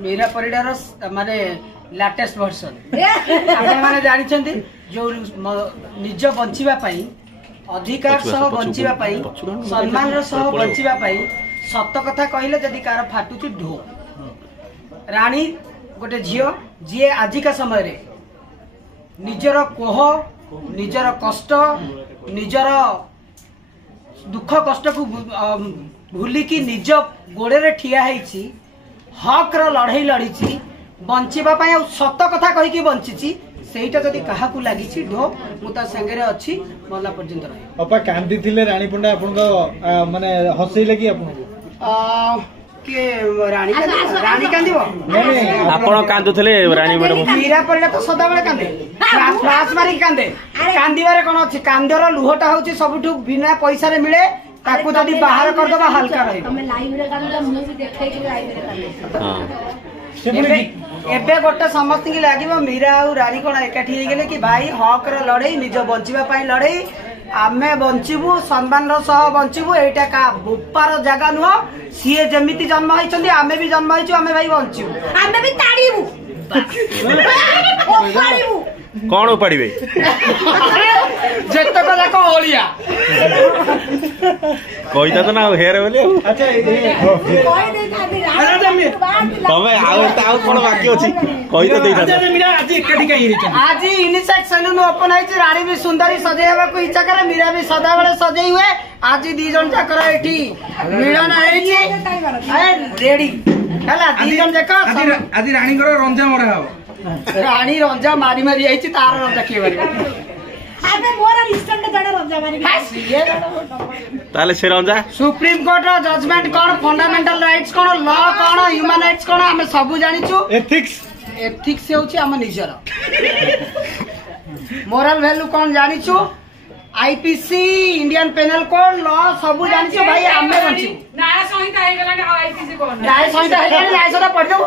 मीरा परिडार माने latest version आपने जानी जो निज बंचिबा पई अधिकार सह बंचिबा पई सम्मान सह बंचिबा पई सत कथा कहले जदि कार फाटुची ढो रानी गोटे झियो जी आजिका समय रे निजर कोह निजर कष्ट निजर दुख कष्ट को भूलिकी निज गोड़े रे ठिया हेछि हक रो लड़ाई लड़ी बंचिबा पई सत कथा कहिकी बंचिची सेटा जदि काहाकू लागिछि ढो मु ता संगे अच्छी मरला पर्यंत रही अपा कांदी थिले रानी पंडा आपन माने हसैले कि आपन के रानी रानी कांदीबो आपण कांदुथले रानी मैडम मीरा परिडा तो सदा बेले कांदे फ्लाश मारी कांदे कांदीबारे कोन अछि कांदर लुहटा होछि सबठु बिना पैसा रे मिले ताकू जदि बाहर कर दबा हल्का रही हमें लाइव रे कांदे मु भी देखै कि लाइव रे कांदे एबे गोटे समस्त की लागिबो मीरा और रानी कोन एकाठी हे गेले कि भाई हक रो लड़ाई निज बंचिबा पई लड़ाई आमे बंचिबू सम्मान सह बंचिबू एटा का बोपार जगह नुह सीए जेमिति जन्म होइछन्ती आमे भी जन्म होइछु आमे भाई बंचिबू आमे भी ताड़ीबू ओपाड़ीबू कौन उपाड़े जेतक जाक ओलिया कहिता तो ना हेर बोले अच्छा कोई नहीं तमे आउ कोन बाकी अछि कहिता देइता आज एकटी कहीं रे आज यूनिसेक्स सैलून ओपन है रानी भी सुंदरी सजेवा को इच्छा करे मीरा भी सदा बेले सजेई हुए आज दी जन जाकर एठी मिलन है रेडी हला दी जन जाक आज रानी को रंजा मरा हो रानी रंजा मारी मारी आइछि तार रंजा के मारी आबे मोरा रिस्टेंट जण रंजा मारी ताले से रंजा सुप्रीम कोर्ट रो जजमेंट कोन फंडामेंटल राइट्स कोन लॉ कोन ह्यूमन राइट्स कोन हमें सब जानिछु एथिक्स से होछि हम निजर मोरल वैल्यू कोन जानिछु IPC Indian penal code law सब जानिछु भाई हमें बंची न्याय संहिता हे गेला आईपीसी कोन न्याय संहिता हे गेला न्याय संहिता पढ़ दो